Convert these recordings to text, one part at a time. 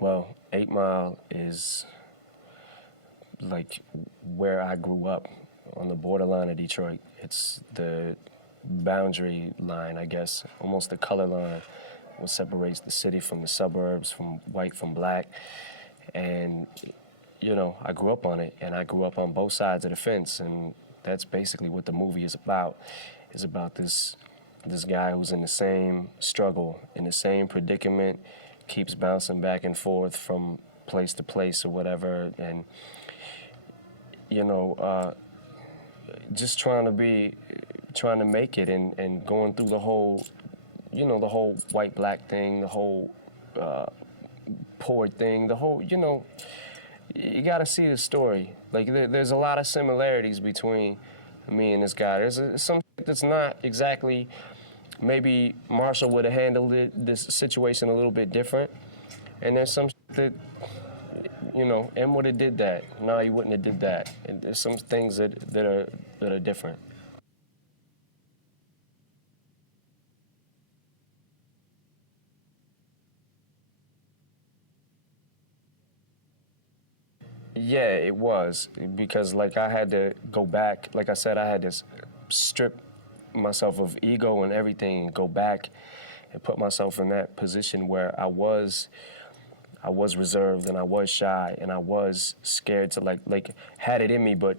Well, 8 Mile is like where I grew up on the borderline of Detroit. It's the boundary line, I guess, almost the color line, what separates the city from the suburbs, from white from black. And, I grew up on it, and I grew up on both sides of the fence, and that's basically what the movie is about. It's about this guy who's in the same struggle, in the same predicament, keeps bouncing back and forth from place to place or whatever, and just trying to make it, and going through the whole, the whole white black thing, the whole poor thing, the whole, you got to see the story. Like there's a lot of similarities between me and this guy. There's some that's not exactly. Maybe Marshall would have handled this situation a little bit different, and there's some that, M would have did that. No, he wouldn't have did that. And there's some things that are different. Yeah, it was, because like I had to go back. Like I said, I had to strip myself of ego and everything, and go back and put myself in that position where I was reserved, and I was shy, and I was scared to like had it in me, but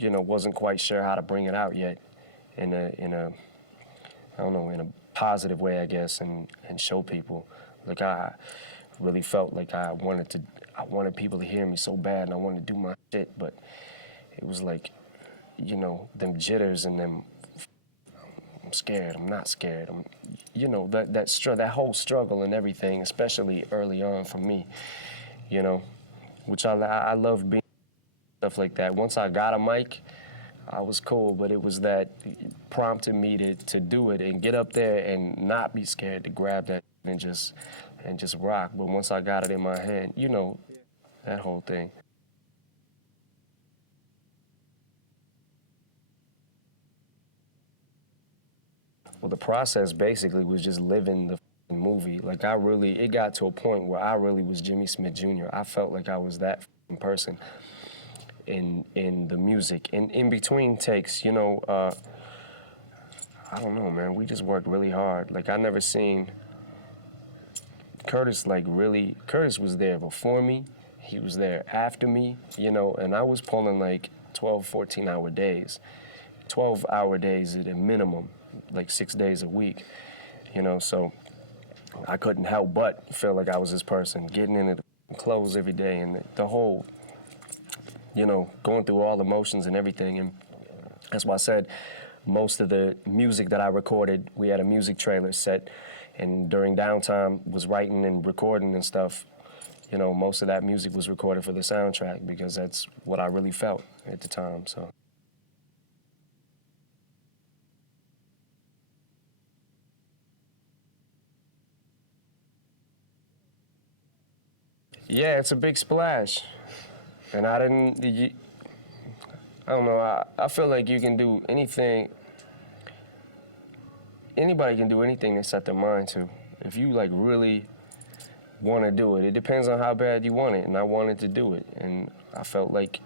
wasn't quite sure how to bring it out yet in a I don't know, in a positive way, I guess, and show people. Like I really felt like I wanted people to hear me so bad, and I wanted to do my shit, but it was like, them jitters and them, I'm scared, I'm not scared, that whole struggle and everything, especially early on for me, which I loved being stuff like that. Once I got a mic, I was cool, but it was that prompted me to do it and get up there and not be scared to grab that and just rock. But once I got it in my hand, that whole thing. Well, the process basically was just living the movie. Like it got to a point where I really was Jimmy Smith Jr. I felt like I was that person in the music. In between takes, I don't know, man. We just worked really hard. Like I never seen Curtis Curtis was there before me. He was there after me, and I was pulling like 12, 14-hour days. 12-hour days at a minimum, like 6 days a week, so I couldn't help but feel like I was this person, getting into the clothes every day, and the whole, going through all the motions and everything. And that's why I said most of the music that I recorded, we had a music trailer set, and during downtime was writing and recording and stuff. Most of that music was recorded for the soundtrack, because that's what I really felt at the time, so. Yeah, it's a big splash. And I don't know, I feel like you can do anything, anybody can do anything they set their mind to. If you like really want to do it, it depends on how bad you want it, and I wanted to do it. And I felt like,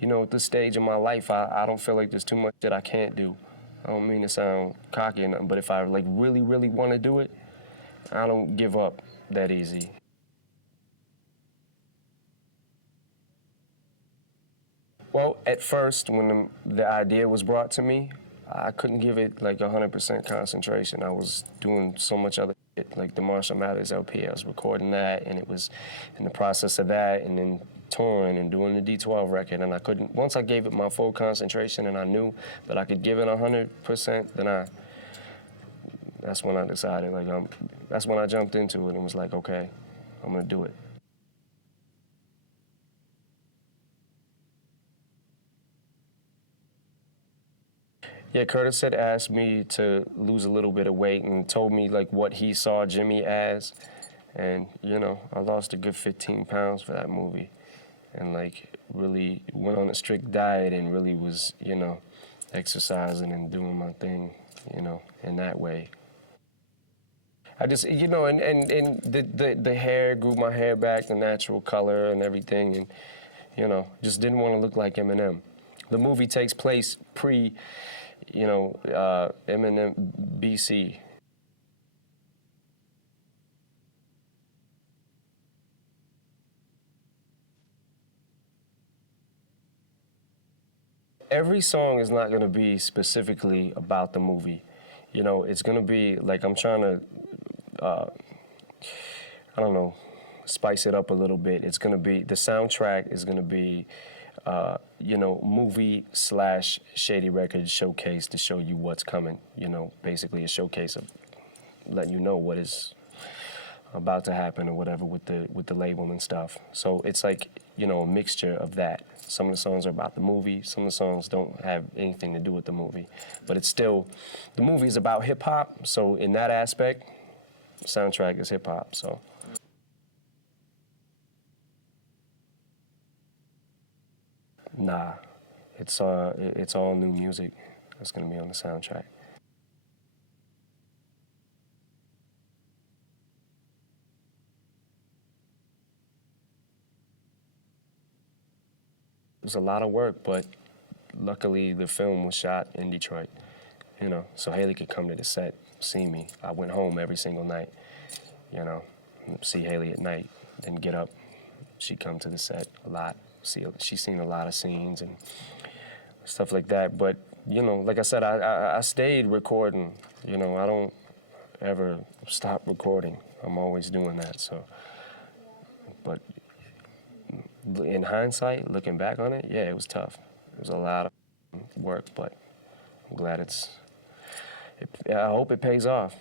at this stage of my life, I don't feel like there's too much that I can't do. I don't mean to sound cocky or nothing, but if I like really, really want to do it, I don't give up that easy. Well, at first, when the idea was brought to me, I couldn't give it like 100% concentration. I was doing so much other shit, like the Marshall Mathers LP. I was recording that, and it was in the process of that, and then touring and doing the D12 record, and I couldn't. Once I gave it my full concentration, and I knew that I could give it 100%, then that's when I decided, that's when I jumped into it and was like, okay, I'm gonna do it. Yeah, Curtis had asked me to lose a little bit of weight and told me like what he saw Jimmy as. And, I lost a good 15 pounds for that movie. And like really went on a strict diet and really was, exercising and doing my thing, in that way. I just, and the hair, grew my hair back, the natural color and everything, and, just didn't want to look like Eminem. The movie takes place pre, Eminem BC. Every song is not going to be specifically about the movie. It's going to be like I'm trying to, I don't know, spice it up a little bit. It's going to be, the soundtrack is going to be, movie / Shady Records showcase to show you what's coming. Basically a showcase of letting you know what is about to happen or whatever with the label and stuff. So it's like, a mixture of that. Some of the songs are about the movie. Some of the songs don't have anything to do with the movie. But it's still, the movie is about hip hop. So in that aspect, the soundtrack is hip hop. So. Nah, it's all new music that's gonna be on the soundtrack. It was a lot of work, but luckily the film was shot in Detroit, so Haley could come to the set, see me. I went home every single night, see Haley at night, then get up. She'd come to the set a lot. She's seen a lot of scenes and stuff like that. But, like I said, I stayed recording. I don't ever stop recording. I'm always doing that, so. But in hindsight, looking back on it, yeah, it was tough. It was a lot of work, but I'm glad I hope it pays off.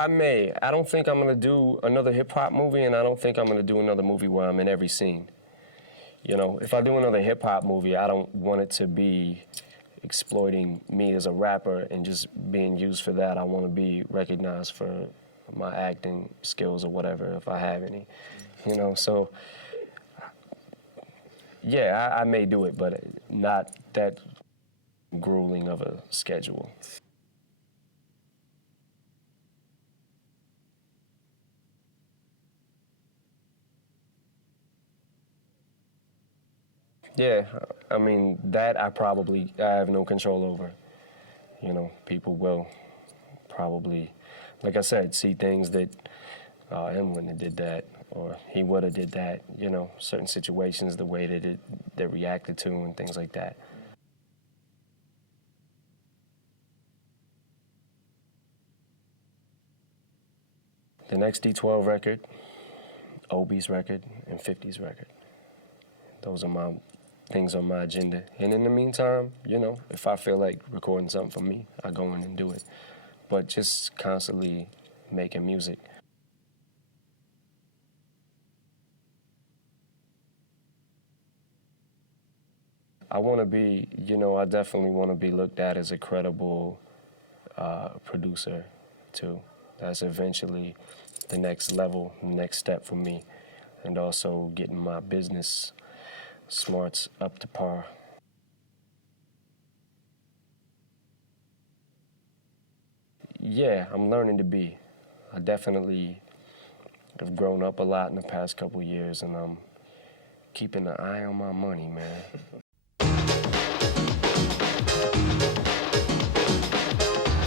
I may. I don't think I'm gonna do another hip hop movie, and I don't think I'm gonna do another movie where I'm in every scene. If I do another hip hop movie, I don't want it to be exploiting me as a rapper and just being used for that. I want to be recognized for my acting skills or whatever, if I have any. So yeah, I may do it, but not that grueling of a schedule. Yeah, I mean, that I have no control over. People will probably, like I said, see things that, him wouldn't have did that, or he would have did that, certain situations, the way that they reacted to and things like that. The next D12 record, Obi's record, and 50's record. Those are my things on my agenda. And in the meantime, if I feel like recording something for me, I go in and do it. But just constantly making music. I want to be, I definitely want to be looked at as a credible producer, too. That's eventually the next level, the next step for me. And also getting my business smarts up to par. Yeah, I'm learning to be. I definitely have grown up a lot in the past couple years, and I'm keeping an eye on my money, man.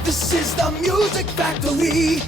This is the Music Factory.